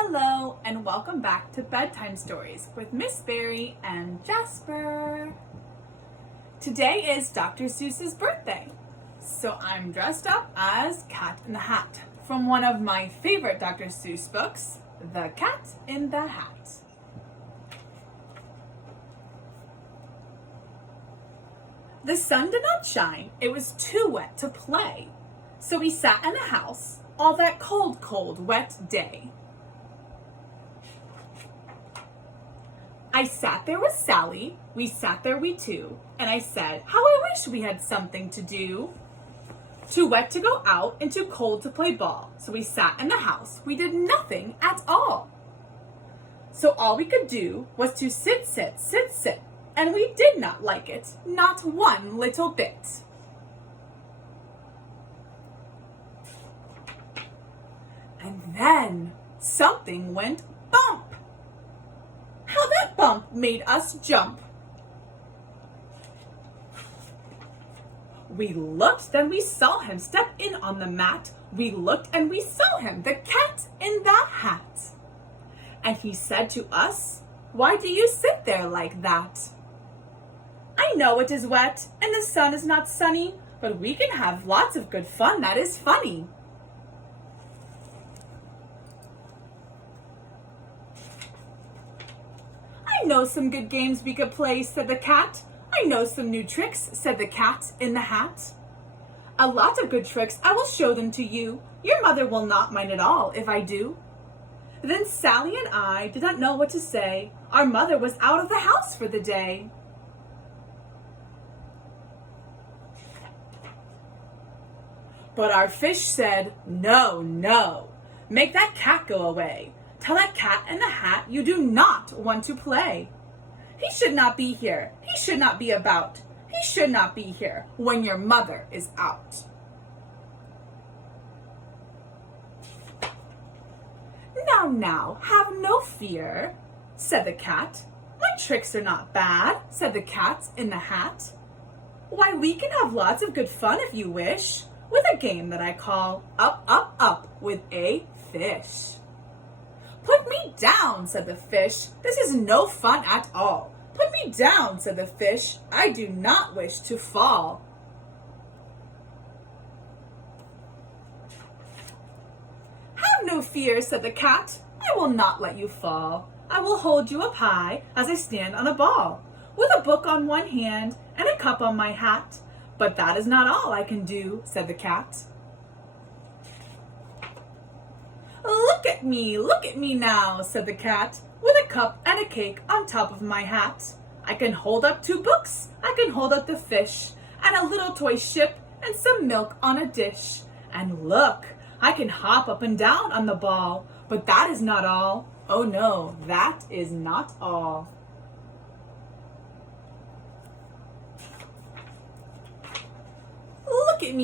Hello and welcome back to Bedtime Stories with Miss Berry and Jasper. Today is Dr. Seuss's birthday, so I'm dressed up as Cat in the Hat from one of my favorite Dr. Seuss books, The Cat in the Hat. The sun did not shine, it was too wet to play, so we sat in the house all that cold, wet day. I sat there with Sally, we sat there we two, and I said, how I wish we had something to do. Too wet to go out and too cold to play ball, so we sat in the house, we did nothing at all. So all we could do was to sit, and we did not like it, not one little bit. And then something went bump. How that bump made us jump. We looked, then we saw him step in on the mat. We looked and we saw him, the cat in the hat. And he said to us, why do you sit there like that? I know it is wet and the sun is not sunny, but we can have lots of good fun that is funny. I know some good games we could play, said the cat. I know some new tricks, said the cat in the hat. A lot of good tricks, I will show them to you. Your mother will not mind at all if I do. Then Sally and I did not know what to say. Our mother was out of the house for the day. But our fish said, no, no, make that cat go away. Tell that cat in the hat you do not want to play. He should not be here. He should not be about. He should not be here when your mother is out. Now, have no fear, said the cat. My tricks are not bad, said the cat in the hat. Why, we can have lots of good fun if you wish, with a game that I call Up with a Fish. Put me down, said the fish. This is no fun at all. Put me down, said the fish. I do not wish to fall. Have no fear, said the cat. I will not let you fall. I will hold you up high as I stand on a ball, with a book on one hand and a cup on my hat. But that is not all I can do, said the cat. Look at me now, said the cat, with a cup and a cake on top of my hat. I can hold up 2 books, I can hold up the fish, and a little toy ship, and some milk on a dish. And look, I can hop up and down on the ball, but that is not all. Oh no, that is not all. Look at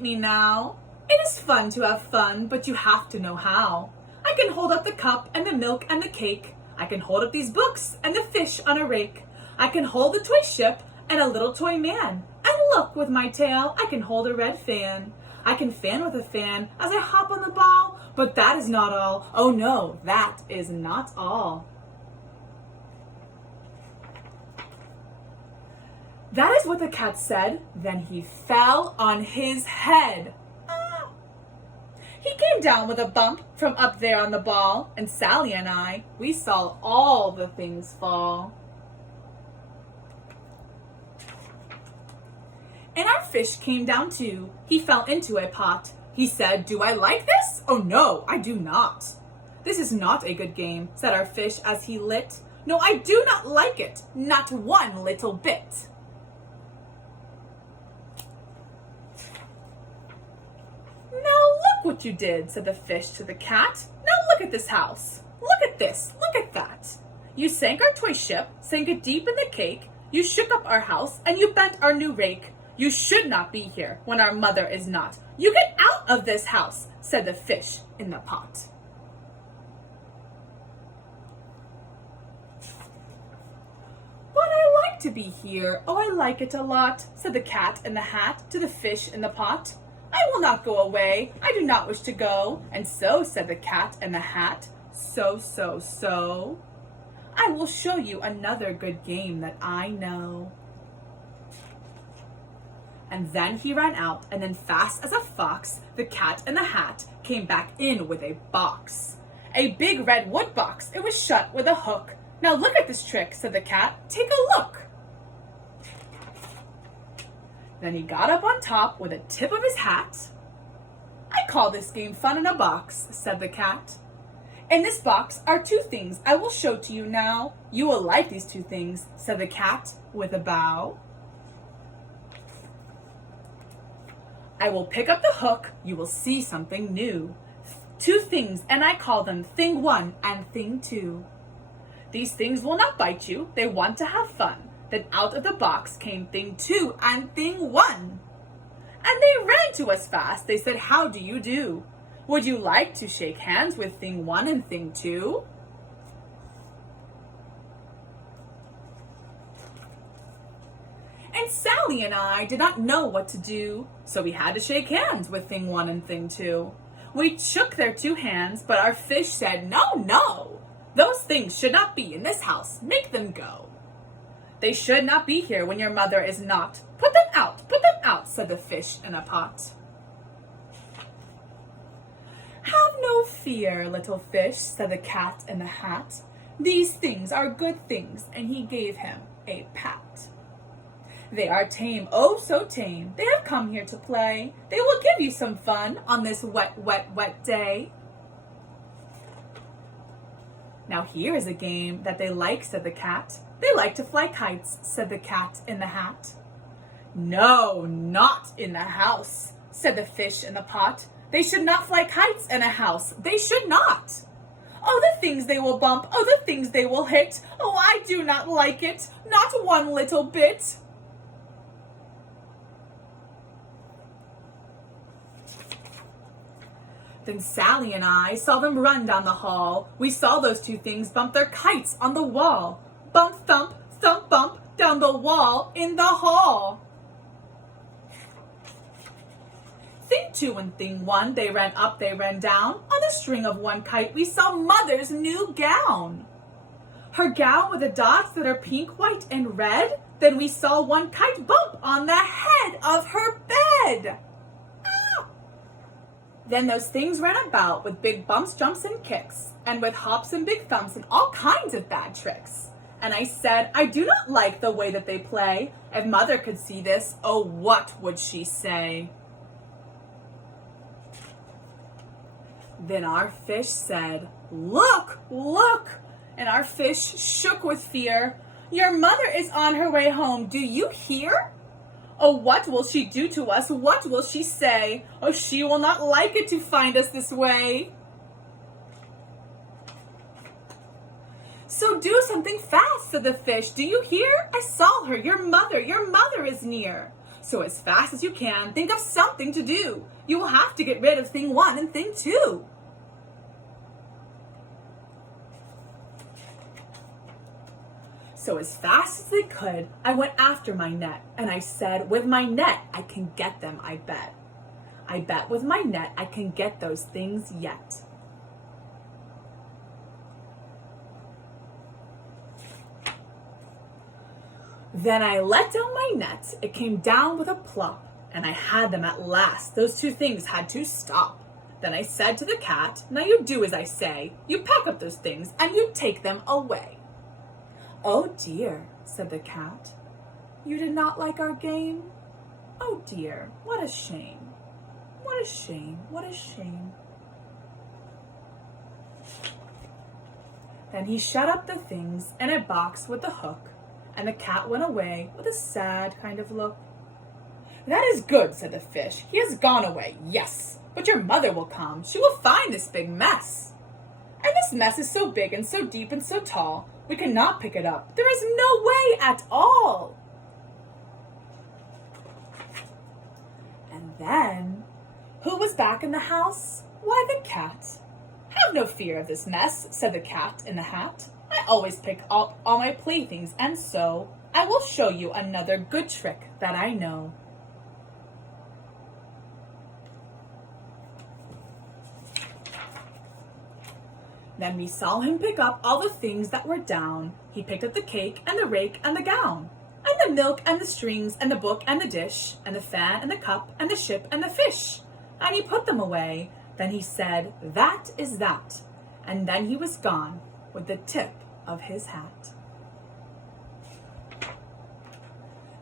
me now. It is fun to have fun, but you have to know how. I can hold up the cup and the milk and the cake. I can hold up these books and the fish on a rake. I can hold a toy ship and a little toy man. And look, with my tail, I can hold a red fan. I can fan with a fan as I hop on the ball, but that is not all. Oh no, that is not all. That is what the cat said. Then he fell on his head. He came down with a bump from up there on the ball, and Sally and I, we saw all the things fall. And our fish came down too. He fell into a pot. He said, do I like this? Oh no, I do not. This is not a good game, said our fish as he lit. No, I do not like it, not one little bit. Look what you did, said the fish to the cat. Now look at this house. Look at this. Look at that. You sank our toy ship, sank it deep in the cake. You shook up our house, and you bent our new rake. You should not be here when our mother is not. You get out of this house, said the fish in the pot. But I like to be here. Oh, I like it a lot, said the cat in the hat to the fish in the pot. I will will not go away. I do not wish to go. And so, said the cat in the hat, so, I will show you another good game that I know. And then he ran out, and then fast as a fox, the cat in the hat came back in with a box. A big red wood box. It was shut with a hook. Now look at this trick, said the cat. Take a look. Then he got up on top with the tip of his hat. I call this game fun in a box, said the cat. In this box are two things I will show to you now. You will like these two things, said the cat with a bow. I will pick up the hook. You will see something new. Two things, and I call them thing one and thing two. These things will not bite you. They want to have fun. Then out of the box came thing two and thing one. And they ran to us fast. They said, how do you do? Would you like to shake hands with thing one and thing two? And Sally and I did not know what to do, so we had to shake hands with thing one and thing two. We shook their two hands, but our fish said, no. Those things should not be in this house. Make them go. They should not be here when your mother is not. Put them out, said the fish in a pot. Have no fear, little fish, said the cat in the hat. These things are good things, and he gave him a pat. They are tame, oh so tame. They have come here to play. They will give you some fun on this wet day. Now here is a game that they like, said the cat. They like to fly kites, said the cat in the hat. No, not in the house, said the fish in the pot. They should not fly kites in a house. They should not. Oh, the things they will bump. Oh, the things they will hit. Oh, I do not like it. Not one little bit. Then Sally and I saw them run down the hall. We saw those two things bump their kites on the wall. Bump, thump, thump, bump, down the wall in the hall. Thing two and thing one, they ran up, they ran down. On the string of one kite, we saw Mother's new gown. Her gown with the dots that are pink, white, and red. Then we saw one kite bump on the head of her bed. Then those things ran about with big bumps, jumps, and kicks, and with hops and big thumps and all kinds of bad tricks. And I said, I do not like the way that they play. If Mother could see this, oh, what would she say? Then our fish said, look, and our fish shook with fear. Your mother is on her way home. Do you hear? Oh, what will she do to us? What will she say? Oh, she will not like it to find us this way. So do something fast, said the fish. Do you hear? I saw her. Your mother is near. So as fast as you can, think of something to do. You will have to get rid of thing one and thing two. So as fast as they could, I went after my net, and I said, with my net, I can get them, I bet. I bet with my net, I can get those things yet. Then I let down my net, it came down with a plop, and I had them at last. Those two things had to stop. Then I said to the cat, now you do as I say. You pack up those things, and you take them away. Oh dear, said the cat, you did not like our game? Oh dear, what a shame, what a shame, what a shame. Then he shut up the things in a box with the hook, and the cat went away with a sad kind of look. That is good, said the fish, he has gone away, yes, but your mother will come, she will find this big mess. And this mess is so big and so deep and so tall, we cannot pick it up. There is no way at all. And then, who was back in the house? Why, the cat. Have no fear of this mess, said the cat in the hat. I always pick up all my playthings, and so I will show you another good trick that I know. Then we saw him pick up all the things that were down. He picked up the cake and the rake and the gown, and the milk and the strings and the book and the dish, and the fan and the cup and the ship and the fish. And he put them away. Then he said, "That is that." And then he was gone with the tip of his hat.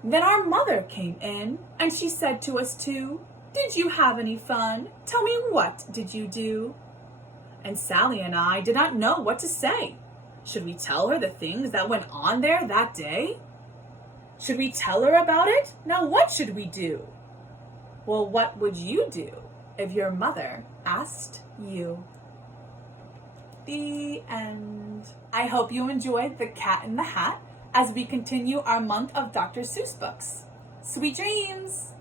Then our mother came in, and she said to us two, "Did you have any fun? Tell me, what did you do?" And Sally and I did not know what to say. Should we tell her the things that went on there that day? Should we tell her about it? Now what should we do? Well, what would you do if your mother asked you? The end. I hope you enjoyed The Cat in the Hat as we continue our month of Dr. Seuss books. Sweet dreams!